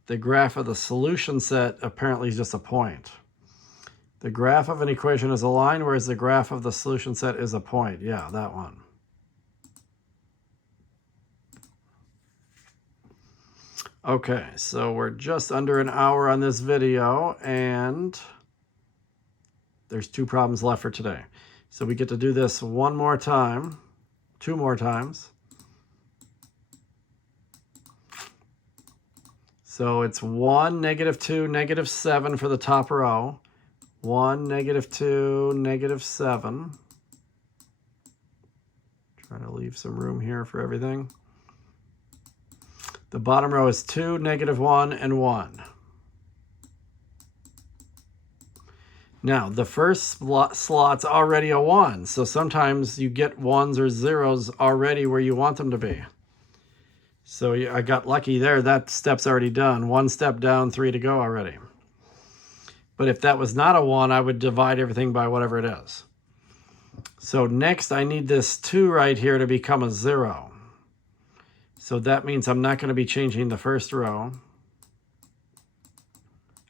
the graph of the solution set apparently is just a point. The graph of an equation is a line, whereas the graph of the solution set is a point. Yeah, that one. Okay, so we're just under an hour on this video, and there's 2 problems left for today. So we get to do this one more time, 2 more times. So it's 1, -2, -7 for the top row. 1, -2, -7. Try to leave some room here for everything. The bottom row is 2, -1, and 1. Now, the first slot's already a 1, so sometimes you get 1s or 0s already where you want them to be. So I got lucky there. That step's already done. 1 step down, 3 to go already. But if that was not a 1, I would divide everything by whatever it is. So next I need this 2 right here to become a 0. So that means I'm not going to be changing the first row.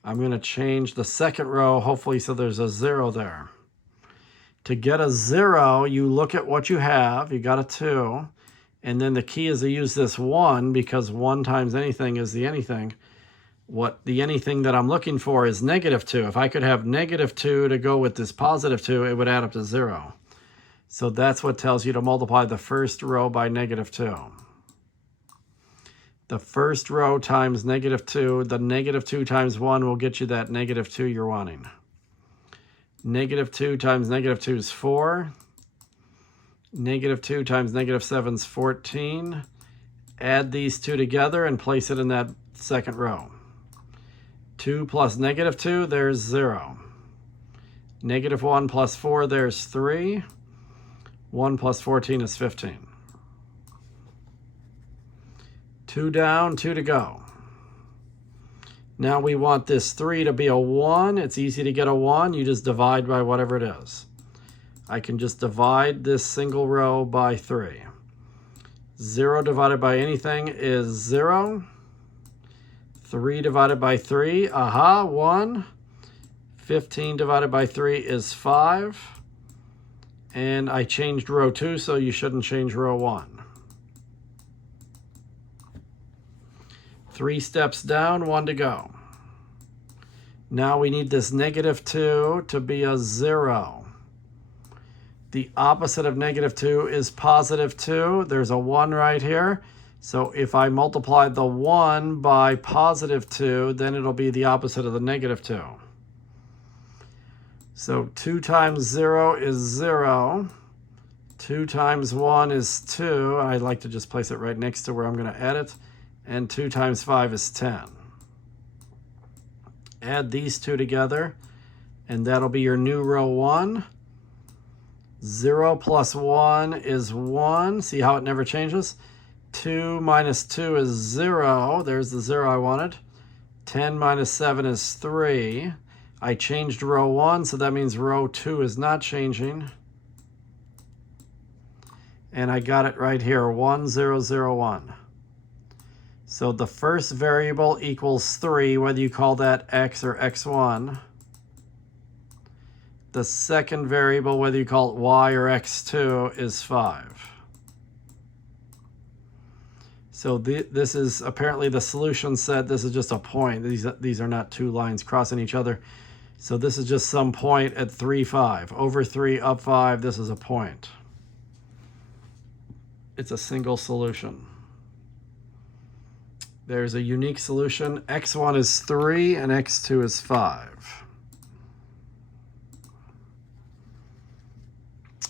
I'm going to change the second row, hopefully, so there's a 0 there. To get a 0, you look at what you have. You got a 2. And then the key is to use this 1, because 1 times anything is the anything. What the anything that I'm looking for is -2. If I could have -2 to go with this +2, it would add up to 0. So that's what tells you to multiply the first row by -2. The first row times -2, the -2 times 1 will get you that -2 you're wanting. -2 times -2 is 4. -2 times -7 is 14. Add these two together and place it in that second row. 2 plus -2, there's 0. -1 plus 4, there's 3. 1 plus 14 is 15. 2 down, 2 to go. Now we want this 3 to be a 1. It's easy to get a 1. You just divide by whatever it is. I can just divide this single row by 3. 0 divided by anything is 0. 3 divided by 3, 1. 15 divided by 3 is 5. And I changed row 2, so you shouldn't change row 1. 3 steps down, 1 to go. Now we need this -2 to be a 0. The opposite of -2 is +2. There's a 1 right here. So if I multiply the 1 by +2, then it'll be the opposite of the -2. So 2 times 0 is 0. 2 times 1 is 2. I like to just place it right next to where I'm going to add it. And 2 times 5 is 10. Add these two together, and that'll be your new row 1. 0 plus 1 is 1. See how it never changes? 2 minus 2 is 0. There's the 0 I wanted. 10 minus 7 is 3. I changed row 1, so that means row 2 is not changing. And I got it right here, 1, 0, 0, 1. So the first variable equals 3, whether you call that x or x1. The second variable, whether you call it y or x2, is 5. So this is apparently the solution set. This is just a point. These are not two lines crossing each other. So this is just some point at 3, 5. Over 3, up 5, this is a point. It's a single solution. There's a unique solution. x1 is 3 and x2 is 5.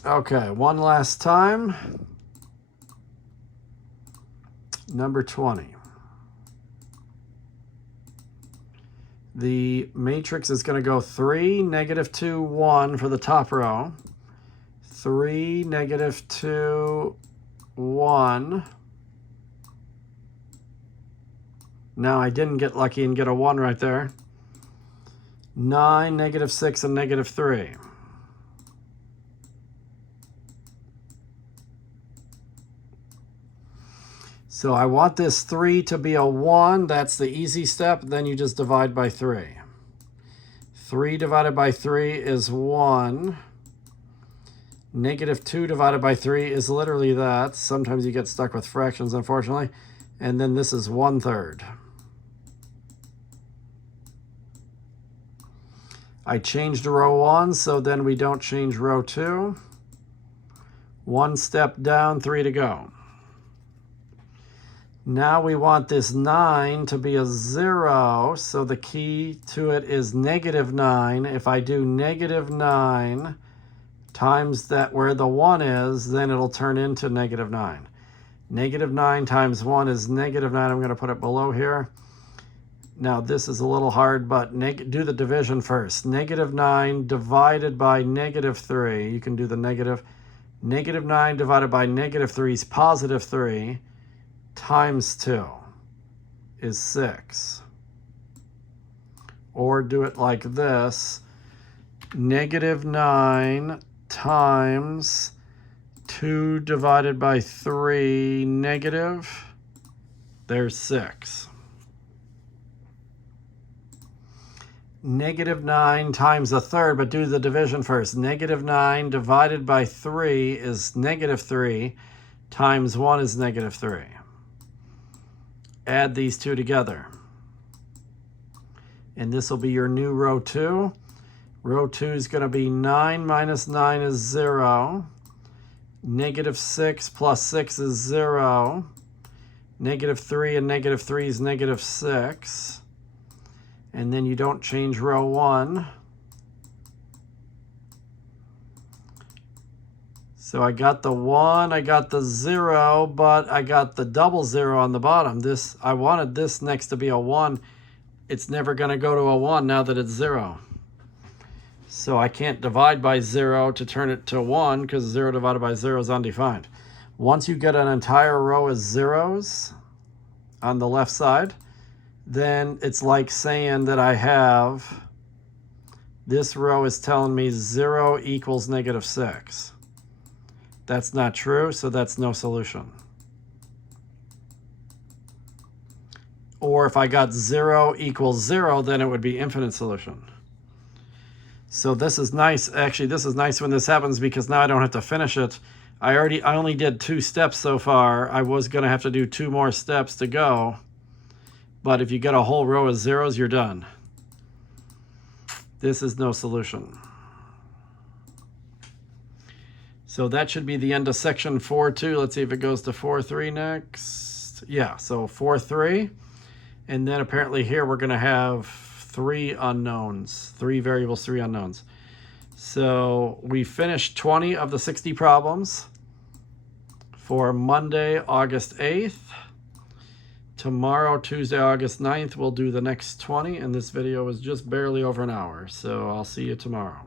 Okay, one last time. Number 20. The matrix is going to go 3, -2, 1 for the top row. 3, -2, 1. Now I didn't get lucky and get a 1 right there. 9, -6, and -3. So I want this 3 to be a 1. That's the easy step. Then you just divide by 3. 3 divided by 3 is 1. -2 divided by 3 is literally that. Sometimes you get stuck with fractions, unfortunately. And then this is 1/3. I changed row 1, so then we don't change row 2. 1 step down, 3 to go. Now we want this 9 to be a 0, so the key to it is -9. If I do -9 times that where the 1 is, then it'll turn into -9. -9 times 1 is -9. I'm going to put it below here. Now this is a little hard, but do the division first. -9 divided by -3. You can do the negative. -9 divided by -3 is +3. Times 2 is 6. or do it like this. -9 times 2 divided by 3 negative, there's 6. -9 times a third, but do the division first. -9 divided by 3 is -3, times 1 is -3. Add these two together. And this will be your new row 2. Row 2 is going to be 9 minus 9 is 0. -6 plus 6 is 0. -3 and -3 is -6. And then you don't change row 1. So I got the 1, I got the 0, but I got the double 0 on the bottom. This, I wanted this next to be a 1. It's never going to go to a 1 now that it's 0. So I can't divide by 0 to turn it to 1 because 0 divided by 0 is undefined. Once you get an entire row of zeros on the left side, then it's like saying that I have, this row is telling me 0 equals -6. That's not true, so that's no solution. Or if I got 0 equals 0, then it would be infinite solution. So this is nice. Actually, this is nice when this happens because now I don't have to finish it. I only did 2 steps so far. I was going to have to do 2 more steps to go. But if you get a whole row of zeros, you're done. This is no solution. So that should be the end of section 4.2. Let's see if it goes to 4.3 next. Yeah, so 4.3. And then apparently here we're going to have 3 unknowns, 3 variables, 3 unknowns. So we finished 20 of the 60 problems for Monday, August 8th. Tomorrow, Tuesday, August 9th, we'll do the next 20, and this video is just barely over an hour. So I'll see you tomorrow.